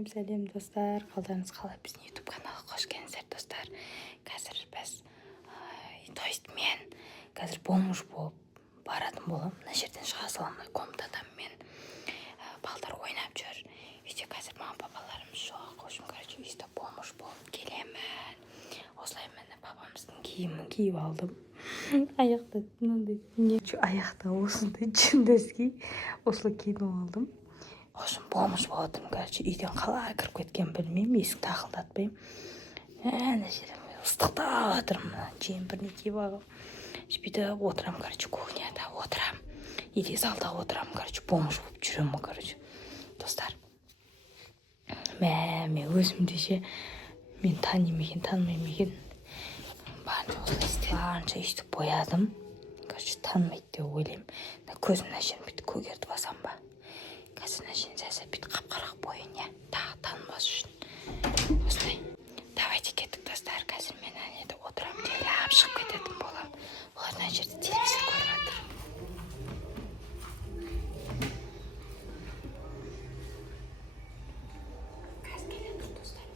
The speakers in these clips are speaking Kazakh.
Сәлем достар, қалдарыңыз қалай? Біздің YouTube каналға қош келдіңіздер достар. Қазір біз тойстымен қазір бомж болып баратын болам. Мына жерден шыға саламын, комнатадан мен балдар ойнап жүр. Үйде қазір мама папаларымыз жоқ. Общем, короче, үйде бомж болып келемін. Осылай міне папамыздың киімін киіп алдым. Аяқта мынандай не аяқта осындай жүндеске осылай киініп алдым. Осым бомж болатын, короче, үйден қалай кіріп кеткен білмеймін, есік тақылдатпаймын. Ана жерім ыстықтап жатырмын, жемпіріне киіп алып. Сөйтіп отырам, короче, кухняда отырам. Или залда отырам, короче, бомж болып жүремін, короче. Достар, мен өзімде ше, мен танимын екен, танымаймын екен. Барынша өйстіп боядым. Короче, танымайды деп ойлаймын. Көзімнен жерін бүйтіп көгертіп басам ба? Қазір нәшін сәсі бүйтіп қап-қарақ бойын, тағы танымас үшін. Осылай. Давайте кеттік достар. Қазір мен әнеді отырам, телап шығып кететін болам. Олар мына жерде телевизор көріп жатыр. Қазір келеміз достар.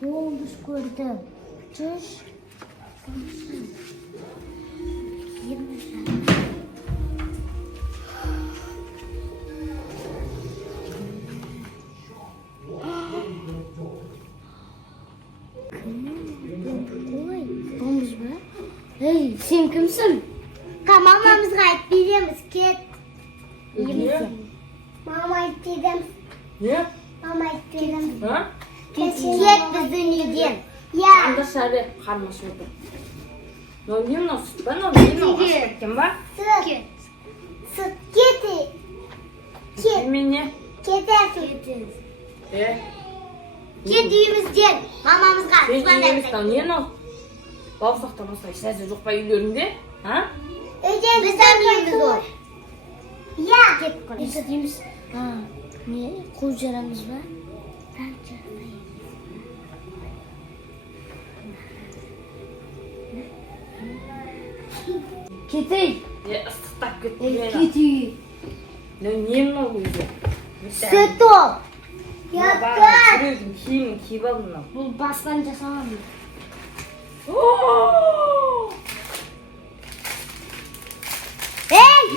Бомбуш gördüm. Çüş. Bombuş mu? Hey, sen kimsin? Mamamız gayet biliyoruz ki. Mama istedim. Ne? Mama istedim. Ha? Ket bizden yedin. Ya. Anda şöyle karmaş oldu. Ne oluyor nasıl? Ben olayım nasıl ettim bak? Süt. Süt getir. Ket. Emine. Getir. Kediğimizden. Mamamız Sen gayet. yemişten niye nasıl? Bağırsakta masayı sesi yok ba uyuyorsun ha? Bizden yiyimiz o. Ya. İstediğimiz. Ha. Niye? Kocalarımız var. Ben canlıyım. Kedi. Ya ısıttak götürüyor. Kedi. Ne oluyor? Süt ol. Ya ben sürüyordum. Kim alın lan? Bu baslanca sana mı? Hey!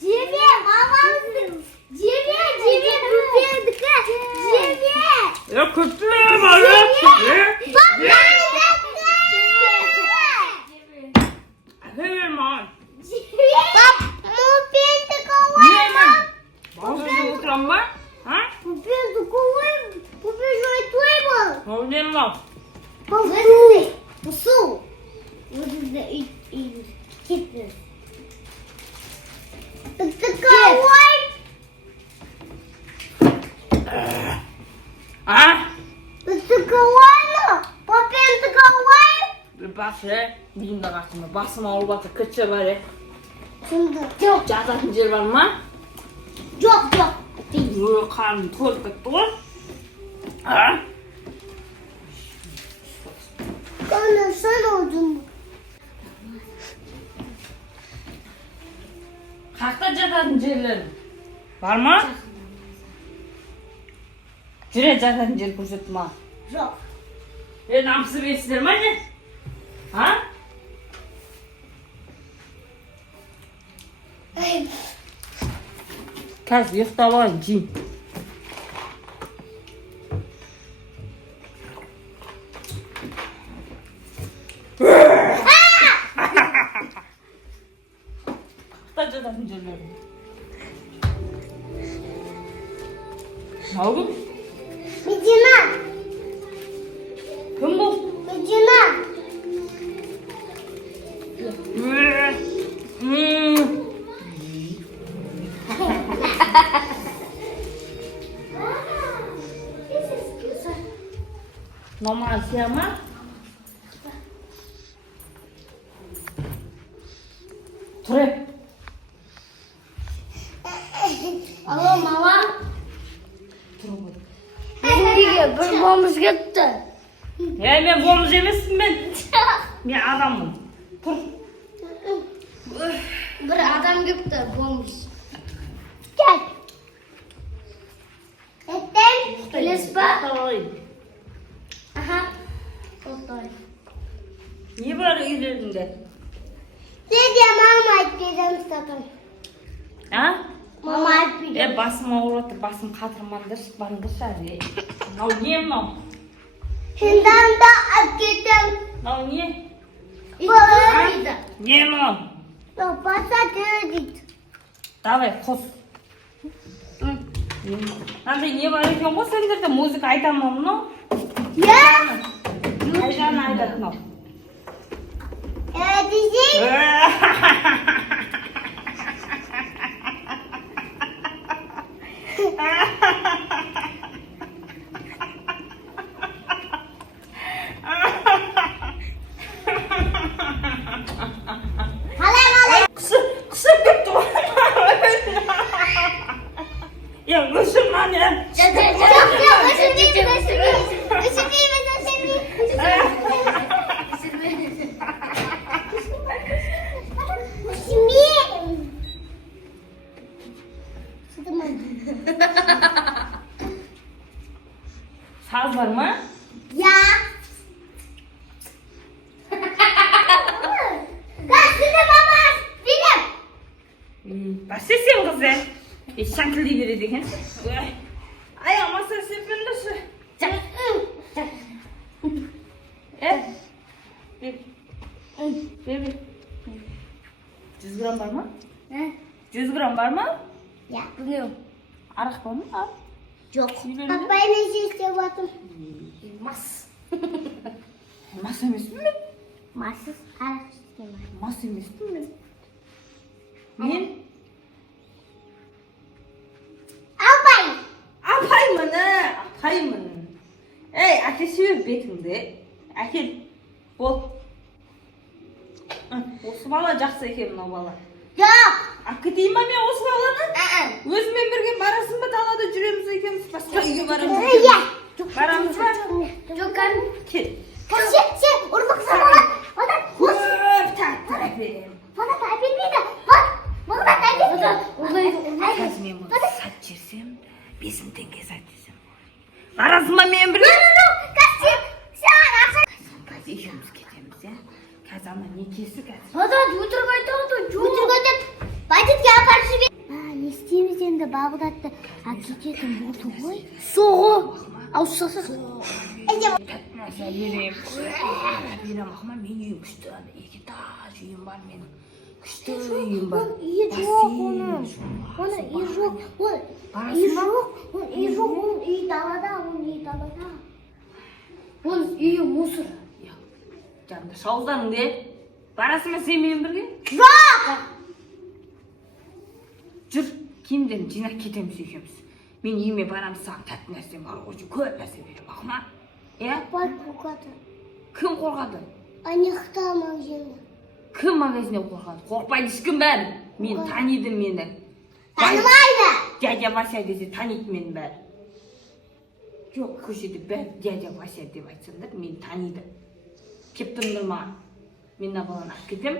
Cemil! Mamamızın! Cemil! Bu bir dakika! Cemil! Ya kötülüyor bana. Baba! Hey man. Bak! Bu bir dakika Niye var! man? Bağırsakta oturan var. Ha? Bu bir dakika var! Bu bir dakika var! Ne oluyor lan? Bu su! Bu da iyi. Gitti. Bir dakika var! Ha? Bir dakika var mı? Bu bir dakika var! Bası, bizim de kaçtım. Basım alıp atı kıçı var ya. Şimdi yok. Cazat zincir var mı? Yok. Değil. Yok karnım tuvalet dur. Ha? Anne sen oldun. Kalkta cazat zincirlerin. Var mı? Cüre cazat zincir kurşutma. Yok. Namsı versinler mi anne? Ha? Kaz yıktavan cin. Kalkta cazat zincirlerin. Ne oldu? Medina. Kim bu? Medina. Normal siyama. Turep. Alo mama. Turun. Bizim bir Babamız gitti. Men bomuz emasman men. Men adamım. Tur. Bir adam gitti. Babamız. Gel. Ettim. Lesba. Aha. Otoy. Niye böyle ilerinde? Ne diye mama ettim satın. Ha? Mama ettim. Basım ağrıdı, basım katırmandır, bandır şarjı. Nau niye mi? Hindan da ettim. Nau niye? Böyle. Niye mi? Pasa dedik. Давай, қос. Андай не бар екен ғой сендерде музыка айтамын мынау. Ya. Айжан айтады мынау. Diyecek. Kısıp gitti bu. Ya kısım lan ya. Saz var mı? Ya. Size baba. Benim. Basesem kızı. Şankılı biri deken. Ay ama ses yapıyorsun. Bir. 100 gram var mı? 100 gram var mı? Ya bunu. Arak var mı? Al. Yok. Biberini. Papaya ne şey istiyorsun? Elmas. Elmas emiş mi? Masız arak istiyorum. Elmas emiş mi? Men Albay. apayman. Ey, akesi betimde. Akel. Bol. Осы бала жақсы екен мынау бала. Yok. Алып кетейін ба мен осы баланы? Өзімен бірге барасың ба, далада жүреміз екеуміз, басқа үйге барамыз. Ya. Барамыз ба? Yok kan. Кел. Sen urmak sana. Bana Көп тәттір әперемін. bana tabi miydi? Bana tabi miydi? Қазір мен бұны сат жерсем, 5000 теңге сат жерсем. Барасың ба мен бірге? Kaçın. Sen akşam. Екеуміз кетеміз, иә? Қазір ана некесі қазір. Hadi götürüp aytaldı. Götürüp. Baytıp ya parçası bir. Ne isteyemiz енді Bağdat'ta. Hakikaten oldu ғой. Soğu. Ауызсасы. Нәрсе берем. Берем ақма, мен үйім күшті. 2 этаж үйім бар менің. Күшті үйім бар. Үйі жоқ оның. Оның үйі жоқ. Үйі жоқ. Оның үйі жоқ. Оның үйі далада. Оның үйі мусор. Жанымда шауылданың де. Барасың ба сенімен бірге? Жоқ! Жүр, киімдерін жинап кетеміз екеуміз. Мен үйіме барамыз, саған тәтті нәрсе бар ғой, көп нәрсе берем, ақма. Иә? Апай қорқады. Кім қорқады? Анехта магазинда. Кім магазинде қорқады? Қорқпайды ешкім бәрі. Мен таниды мені. Танымайды. Дядя Вася десе таниды мені бәрі. Жоқ, көшеде бәрі дядя Вася деп айтсаңдар, мені таниды. Кеп тұрыңдар маған. Мен мына баланы алып кетем.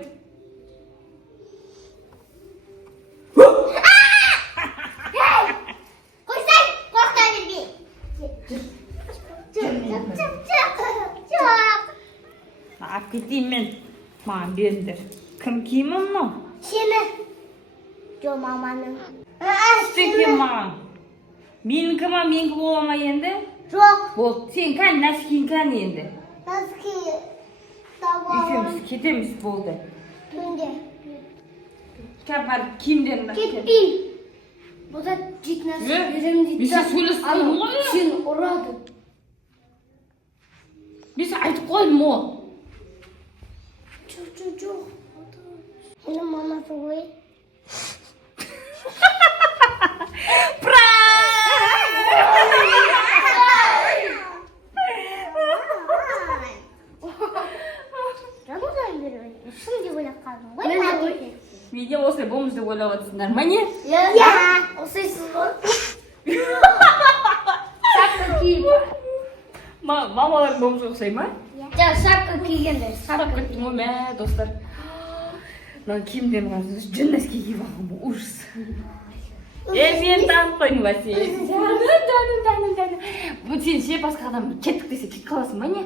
Қойсай, қорқта бермей. Жоқ. Алып кетейін мен. Маған беріңдер. Кім киімі мынау? Сені. Жоқ, маманың. Істеке маған. Менікі ма, менікі бола ма енді? Жоқ. Болды, сен кән, нәскейін кән енді. Носки табамын. Екеуміз кетеміз болды. Түнде. Кәп бар, киімдерін алып кет. Кетпейін. Бұда жет нәрсе беремін дейді. Мен сен сөйлесіп қойдым ғой. Сен ұрады. Мен сен айтып қойдым ғой. Жоқ. Сені мамасы ғой. Шын деп ойлап қалдым ғой. Мен де осылай болмыз деп ойлап отырсыңдар ма не? Иә. Осайсыз ғой. Сапты киіп. Мамаларың болмыш окшойт ма? Жа шапка кийгендер. Сарап кеттім ғой, мә, достар. Мына киімдерін қараңыз, жүн нәски киіп алған бұл ужас. Мен танып қойдың ба сен? Жаным. Бұл сен ше басқа адам кеттік десе кетіп қаласың ба не?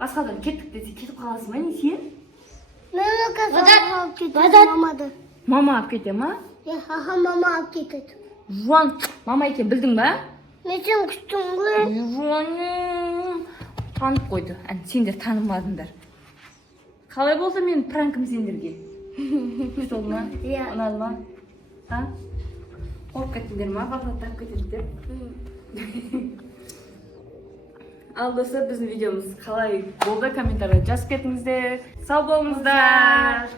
Басқа адам кеттік десе кетіп қаласың ба не сен? Мамады. Мама алып кете ма? Аха, мама алып кетеді. Жуан, мама екен білдің ба? Мен сен күттім ғой. Жуаным. Танып қойды. Сендер танымадыңдар. Қалай болды мен пранкім сендерге? Күшті болды ма? Иә. Ұнады ма? А? Қорып кеттіңдер ма? Бағдаттап кетеді деп. Ал достар, біздің видеомыз қалай болды? Комментария жазып кетіңіздер. Сау болыңыздар.